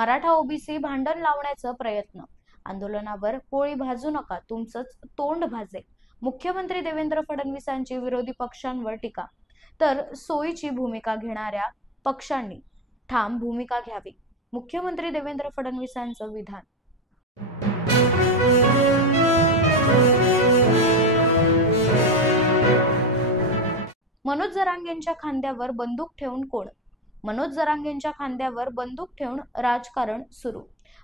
Maratha OBC भांडण लावण्याचा प्रयत्न, आंदोलनावर पोळी भाजू नका, तुमचंच तोंड भाजेल. मुख्यमंत्री देवेंद्र फडणवीसांची विरोधी पक्षांवर टीका, तर सोयीची भूमिका घेणाऱ्या पक्षांनी ठाम भूमिका घ्यावी. मुख्यमंत्री देवेंद्र फडणवीसांचं विधान. मनोज जरांगेंच्या खांद्यावर बंदूक ठेवून कोण? मनोज जरांगेंच्या खांद्यावर बंदूक ठेवून राजकारण सुरू,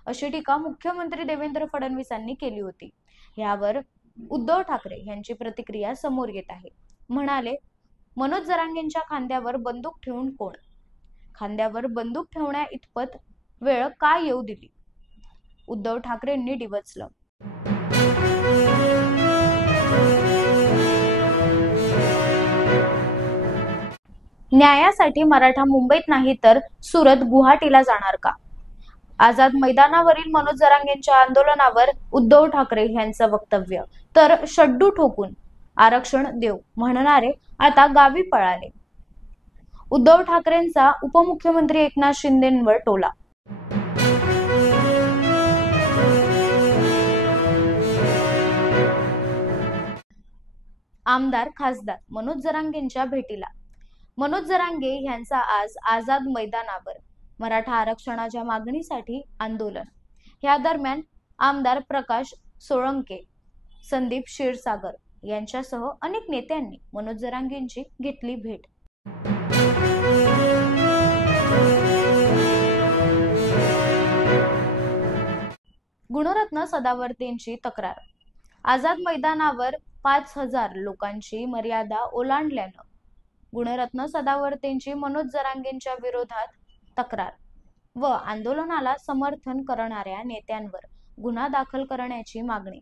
अशी टीका मुख्यमंत्री देवेंद्र फडणवीसांनी केली होती. यावर उद्धव ठाकरे यांची प्रतिक्रिया समोर येत आहे. म्हणाले, मनोज जरांगेंच्या खांद्यावर बंदूक ठेवून कोण? खांद्यावर बंदूक ठेवण्या इतपत वेळ का येऊ दिली? उद्धव ठाकरेंनी डिवचलं. न्यायासाठी मराठा मुंबईत नाही तर सुरत गुवाहाटीला जाणार का? आझाद मैदानावरील मनोज जरांगेंच्या आंदोलनावर उद्धव ठाकरे यांचं वक्तव्य, तर शड्डू ठोकून आरक्षण देऊ म्हणणारे आता गावी पळाले. उद्धव ठाकरेंचा उपमुख्यमंत्री एकनाथ शिंदेंवर टोला. आमदार खासदार मनोज जरांगेंच्या भेटीला. मनोज जरांगे यांचा आज आझाद मैदानावर मराठा आरक्षणाच्या मागणीसाठी आंदोलन. या दरम्यान आमदार प्रकाश सोळंके, संदीप क्षीरसागर यांच्यासह अनेक नेत्यांनी मनोज जरांगेंची घेतली भेट. गुणरत्न सदावर्तेंची तक्रार. आझाद मैदानावर 5,000 लोकांची मर्यादा ओलांडल्यानं गुणरत्न सदावर्तेंची मनोज जरांगेंच्या विरोधात तक्रार व आंदोलनाला समर्थन करणाऱ्या नेत्यांवर गुन्हा दाखल करण्याची मागणी.